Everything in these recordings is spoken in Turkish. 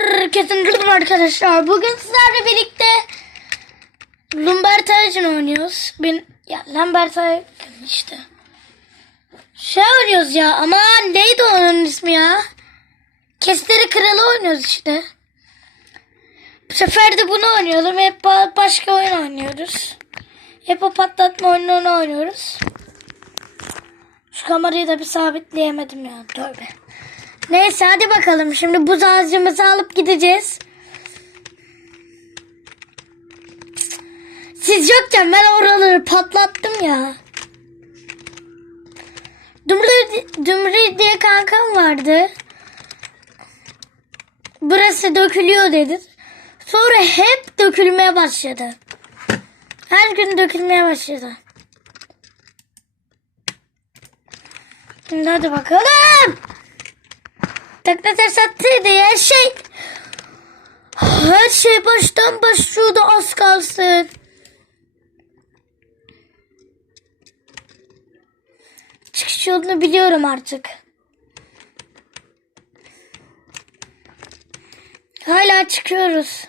Herkese merhaba arkadaşlar. Bugün sizlerle birlikte Lumbertagen oynuyoruz. Ben ya Lumbertagen işte. Şey oynuyoruz ya ama neydi onun ismi ya? Kestere Kralı oynuyoruz işte. Bu sefer de bunu oynayalım. Hep ba- başka oyun oynuyoruz. Hep o patlatma oyununu oynuyoruz. Şu kamerayı da bir sabitleyemedim ya. Tövbe. Neyse hadi bakalım. Şimdi buz ağacımızı alıp gideceğiz. Siz yokken ben oraları patlattım ya. Dümri, Dümri diye kankam vardı. Burası dökülüyor dedi. Sonra hep dökülmeye başladı. Her gün dökülmeye başladı. Şimdi hadi bakalım. Tekne tersatıydı ya şey. Her şey baştan başlıyordu az kalsın. Çıkış yolunu biliyorum artık. Hala çıkıyoruz.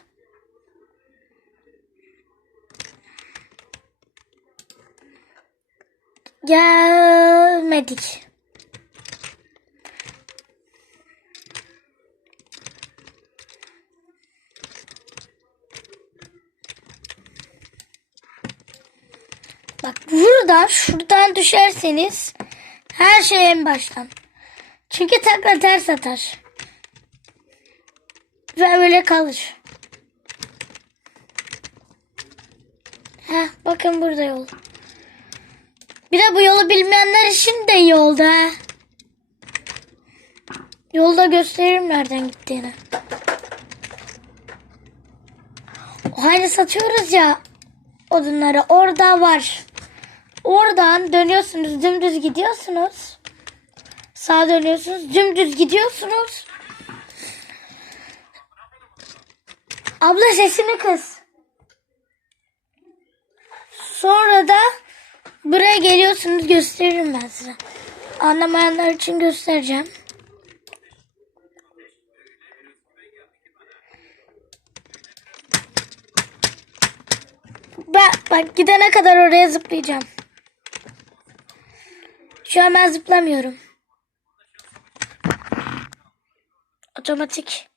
Gelmedik. Bak burada şuradan düşerseniz her şey en baştan. Çünkü takla ters atar. Ve öyle kalır. Heh, bakın burada yol. Bir de bu yolu bilmeyenler için de iyi oldu. Yolda gösteririm nereden gittiğini. O hani satıyoruz ya odunları orada var. Oradan dönüyorsunuz dümdüz gidiyorsunuz. Sağa dönüyorsunuz dümdüz gidiyorsunuz. Abla sesini kız. Sonra da buraya geliyorsunuz gösteririm ben size. Anlamayanlar için göstereceğim. Bak, bak gidene kadar oraya zıplayacağım. Şu an ben zıplamıyorum. Otomatik.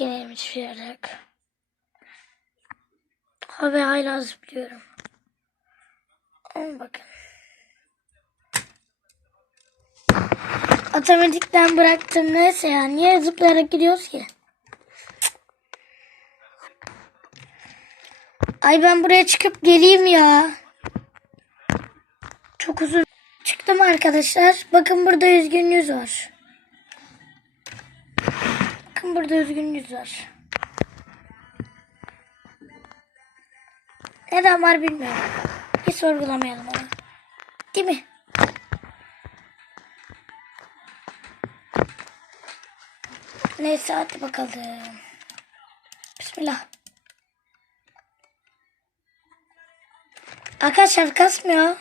Yok. Ha ve hala zıplıyorum. Ama bakın. Otomatikten bıraktım neyse ya. Niye zıplayarak gidiyoruz ki? Ay ben buraya çıkıp geleyim ya. Çok uzun. Çıktım arkadaşlar. Bakın burada üzgün yüz var. Bakın burada üzgün yüz var. Neden var bilmiyorum. Hiç sorgulamayalım onu. Değil mi? Neyse hadi bakalım. Bismillah. Arkadaşlar kasmıyor.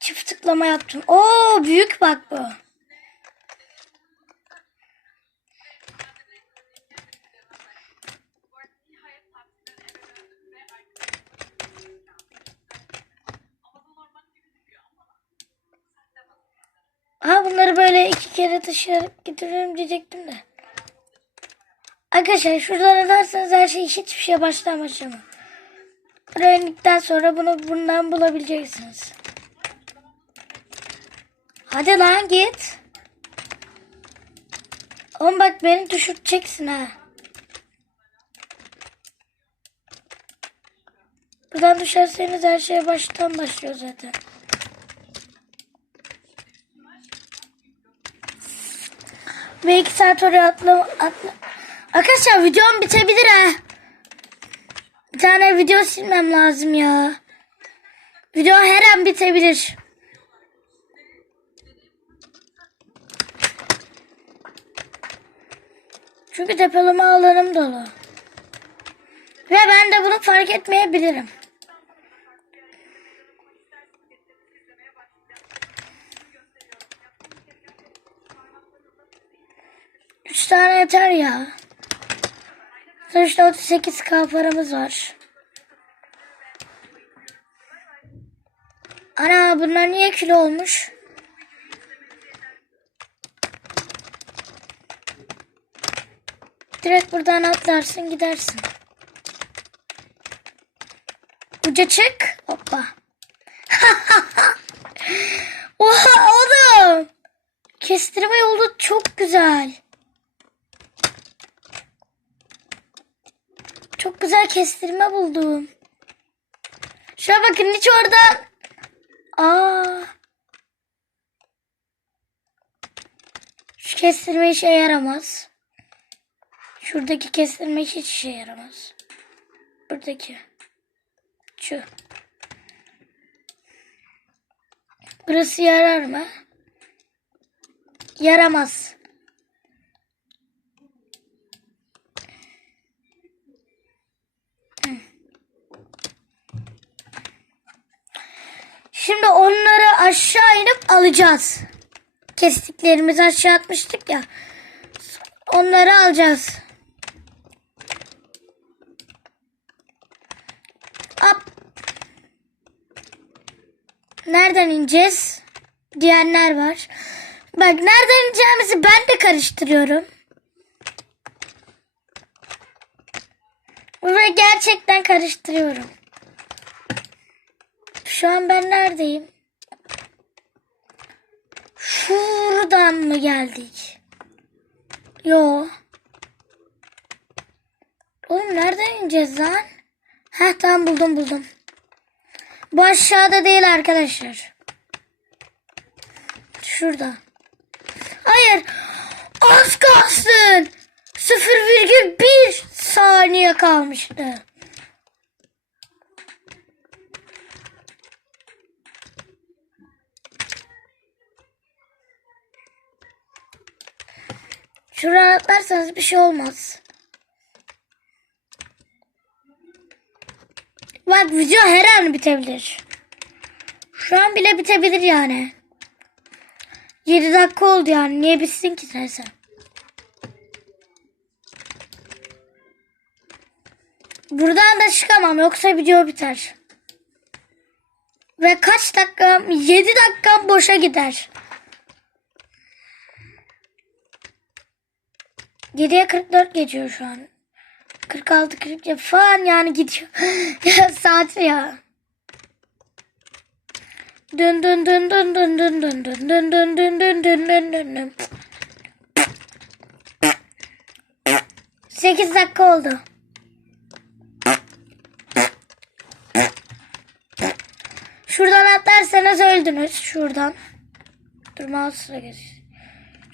Çift tıklama yaptım. Oo büyük bak bu. Ha bunları böyle iki kere taşıyarak getiririm diyecektim de. Arkadaşlar şuradan atarsanız her şey hiçbir şeye baştan başlama. Öğrendikten sonra bunu bundan bulabileceksiniz. Hadi lan git. Oğlum bak beni düşüreceksin ha. Buradan düşerseniz her şey baştan başlıyor zaten. Ve iki saat oraya atla, atla. Arkadaşlar videom bitebilir ha. Bir tane video silmem lazım ya. Video her an bitebilir. Çünkü depolama alanım dolu. Ve ben de bunu fark etmeyebilirim. Üç tane yeter ya. Sonuçta 38k paramız var. Ana bunlar niye kilo olmuş? Direkt buradan atlarsın gidersin. Uca çık. Hoppa. Oha oğlum. Kestirme yolu çok güzel. Çok güzel kestirme buldum. Şuna bakın hiç oradan. Aa. Şu kestirme işe yaramaz. Şuradaki kestirme hiç işe yaramaz. Buradaki. Şu. Burası yarar mı? Yaramaz. Şimdi onları aşağı inip alacağız. Kestiklerimizi aşağı atmıştık ya. Onları alacağız. Nereden ineceğiz? Diyenler var. Bak nereden ineceğimizi ben de karıştırıyorum. Ve gerçekten karıştırıyorum. Şu an ben neredeyim? Şuradan mı geldik? Yo. Oğlum nereden ineceğiz lan? Heh tamam buldum buldum. Bu aşağıda değil arkadaşlar. Şurada. Hayır. Az kalsın. 0,1 saniye kalmıştı. Şuradan atlarsanız bir şey olmaz. Bak video her an bitebilir. Şu an bile bitebilir yani. 7 dakika oldu yani. Niye bitsin ki sen? Buradan da çıkamam yoksa video biter. Ve kaç dakika? 7 dakika boşa gider. 7'ye 44 geçiyor şu an. 46 47 falan yani gidiyor. ya saat ya. Dön dön dön dön dön dön dön dön dön dön dön dön dön dön dön dön. 8 dakika oldu. Şuradan atlarsanız öldünüz. Şuradan. Dur mouse'a geç.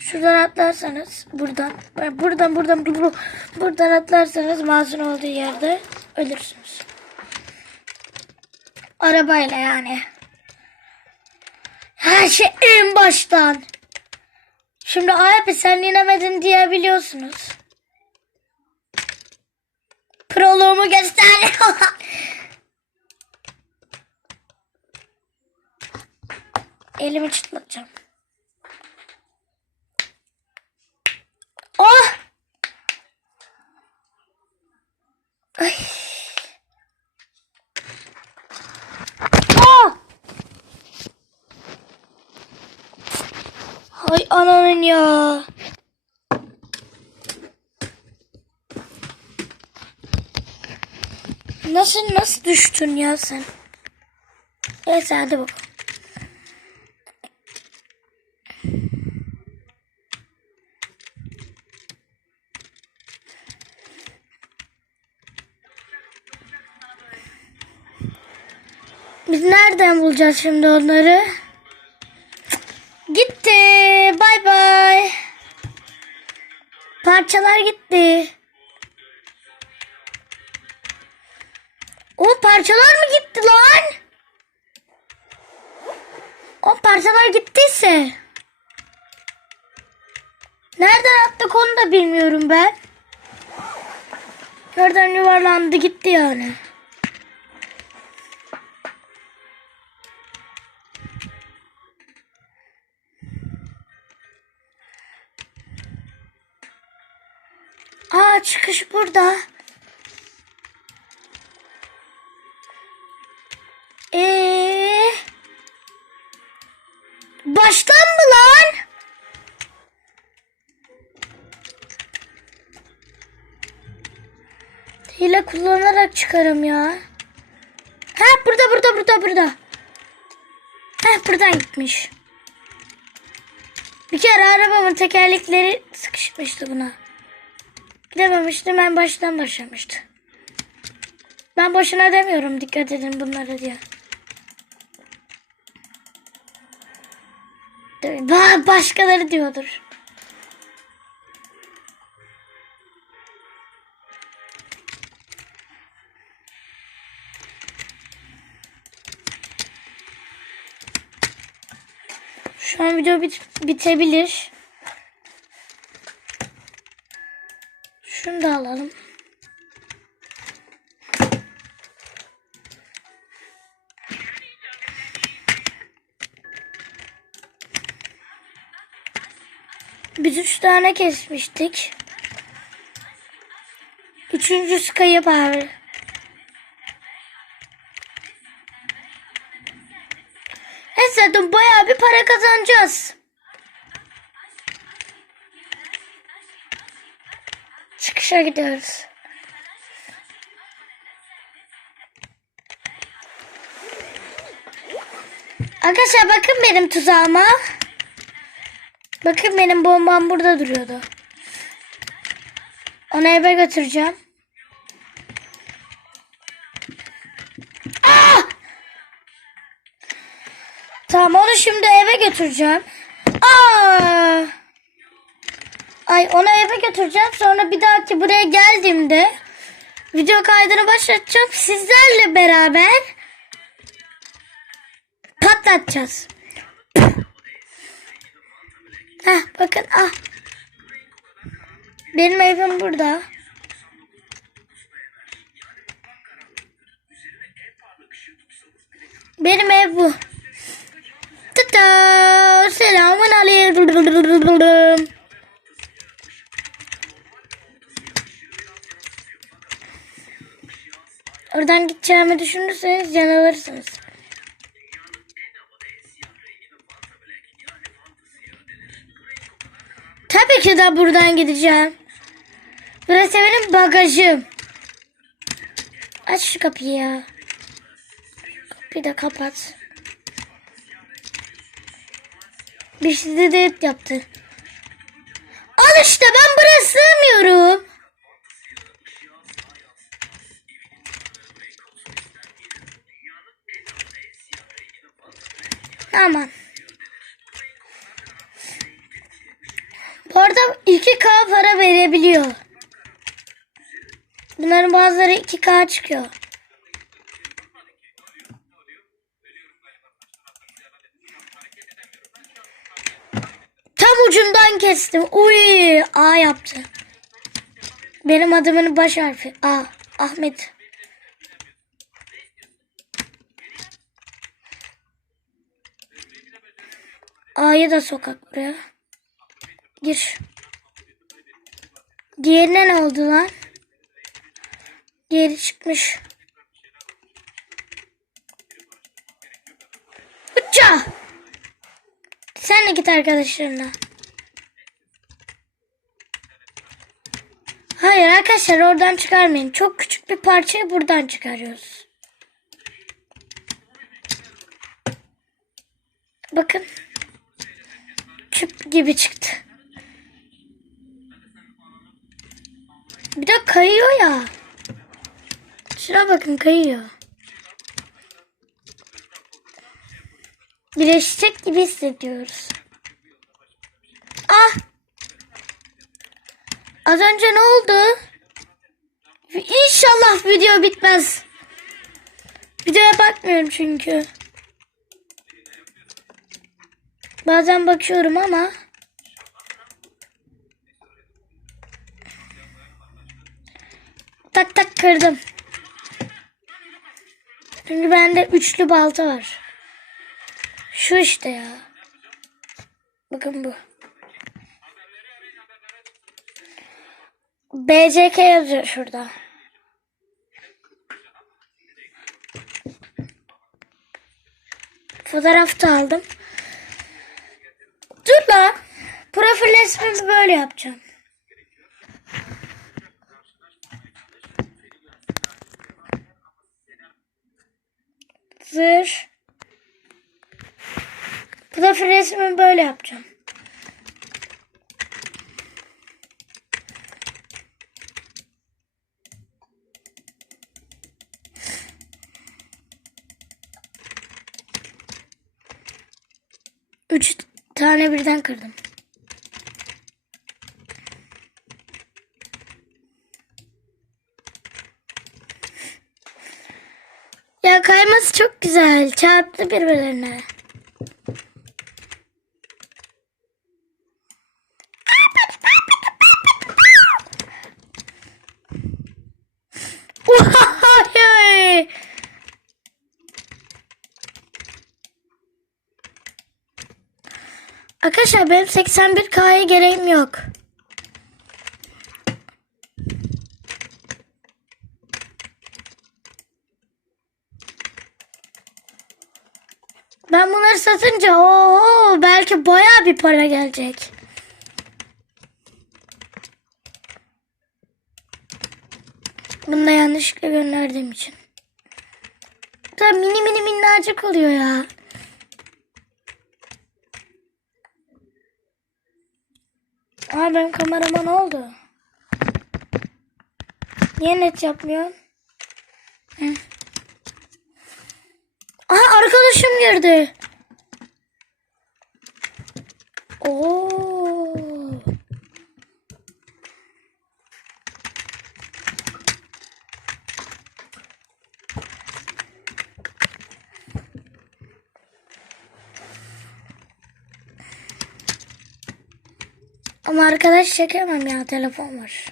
Şuradan atlarsanız buradan. Buradan buradan buradan, buradan atlarsanız mouse'un olduğu yerde ölürsünüz. Arabayla yani. Her şey en baştan. Şimdi abi sen inemedin diyebiliyorsunuz. Proluğumu göster. Elimi çıtlatacağım. Oh! Ay. Oh! Hay ananın ya. Nasıl nasıl düştün ya sen? Neyse hadi bakalım. Biz nereden bulacağız şimdi onları? Gitti. Bay bay. Parçalar gitti. O parçalar mı gitti lan? O parçalar gittiyse. Nereden attık onu da bilmiyorum ben. Nereden yuvarlandı gitti yani. Çıkış burada. Ee, baştan mı lan? Hile kullanarak çıkarım ya. Ha burada burada burada burada. Ha buradan gitmiş. Bir kere arabamın tekerlekleri sıkışmıştı buna. Gidememişti ben baştan başlamıştı. Ben boşuna demiyorum dikkat edin bunlara diye. Ba- Başkaları diyordur. Şu an video bit- bitebilir. Şunu da alalım. Biz üç tane kesmiştik. Üçüncüsü kayıp abi. Neyse bayağı bir para kazanacağız. Çıkışa gidiyoruz. Arkadaşlar bakın benim tuzağıma. Bakın benim bombam burada duruyordu. Onu eve götüreceğim. Ah! Tamam onu şimdi eve götüreceğim. Aa! Ay onu eve götüreceğim. Sonra bir dahaki buraya geldiğimde video kaydını başlatacağım. Sizlerle beraber patlatacağız. Heh, bakın ah. Benim evim burada. Benim ev bu. Tata, selamun aleyküm. Oradan gideceğimi düşünürseniz yanılırsınız. Tabii ki de buradan gideceğim. Burası benim bagajım. Aç şu kapıyı ya. Kapıyı da kapat. Bir şey de de yaptı. Al işte ben buraya sığmıyorum. Aman. Bu arada 2K para verebiliyor. Bunların bazıları 2K çıkıyor. Tam ucundan kestim. Uy, A yaptı. Benim adımın baş harfi A. Ahmet. A'yı da sokak buraya. Gir. Diğerine ne oldu lan? Diğeri çıkmış. Uça! Sen de git arkadaşlarına. Hayır arkadaşlar oradan çıkarmayın. Çok küçük bir parçayı buradan çıkarıyoruz. Bakın. Küp gibi çıktı. Bir de kayıyor ya. Şuna bakın kayıyor. Birleşecek gibi hissediyoruz. Ah! Az önce ne oldu? İnşallah video bitmez. Videoya bakmıyorum çünkü. Bazen bakıyorum ama tak tak kırdım. Çünkü bende üçlü balta var. Şu işte ya. Bakın bu. BCK yazıyor şurada. Fotoğraf da aldım. Dur lan. Profil resmimi böyle yapacağım. Zır. Profil resmimi böyle yapacağım. Üç tane birden kırdım. Ya kayması çok güzel. Çarptı birbirlerine. Arkadaşlar benim 81K'ya gereğim yok. Ben bunları satınca ooo belki baya bir para gelecek. Bunu da yanlışlıkla gönderdiğim için. Da mini mini minnacık oluyor ya. Benim kamerama ne oldu? Niye net yapmıyorsun? Hı. Aha arkadaşım girdi. Oo. Ama arkadaş çekemem ya telefon var.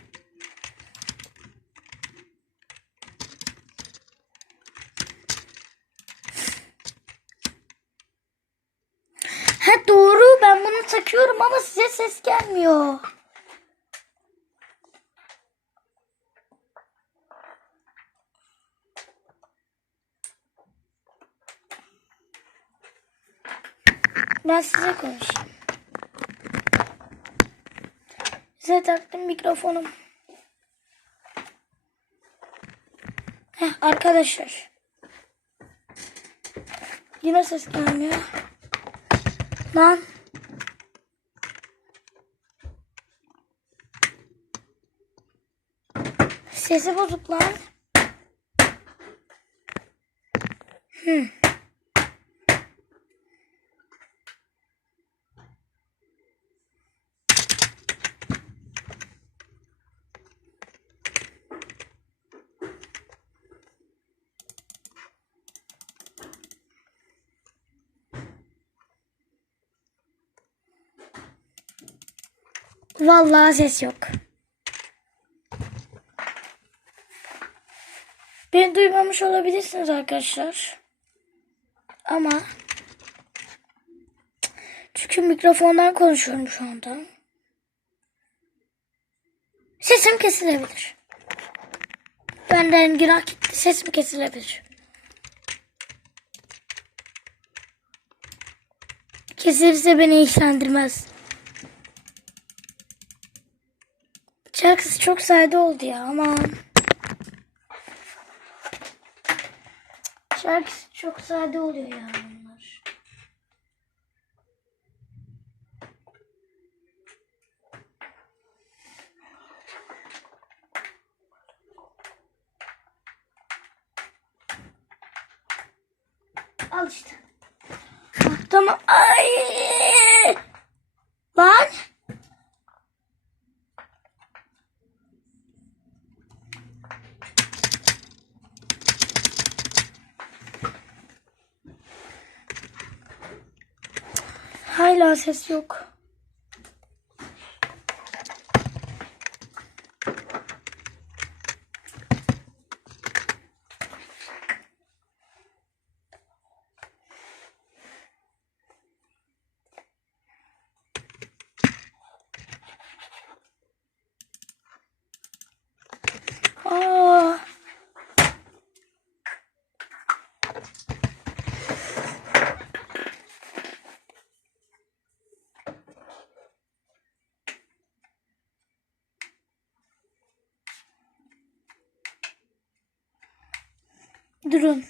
Ha doğru ben bunu takıyorum ama size ses gelmiyor. Ben size konuşayım. Size taktım mikrofonum. Heh, arkadaşlar. Yine ses gelmiyor. Lan. Sesi bozuk lan. Hmm. Vallahi ses yok. Beni duymamış olabilirsiniz arkadaşlar. Ama çünkü mikrofondan konuşuyorum şu anda. Sesim kesilebilir. Benden günah gitti. Sesim kesilebilir. Kesilirse beni ilgilendirmez. Şarkısı çok sade oldu ya aman. Şarkısı çok sade oluyor ya bunlar. Al işte. Ah, Tamam. Ay! Lan! Hala ses yok. Aa. Durun.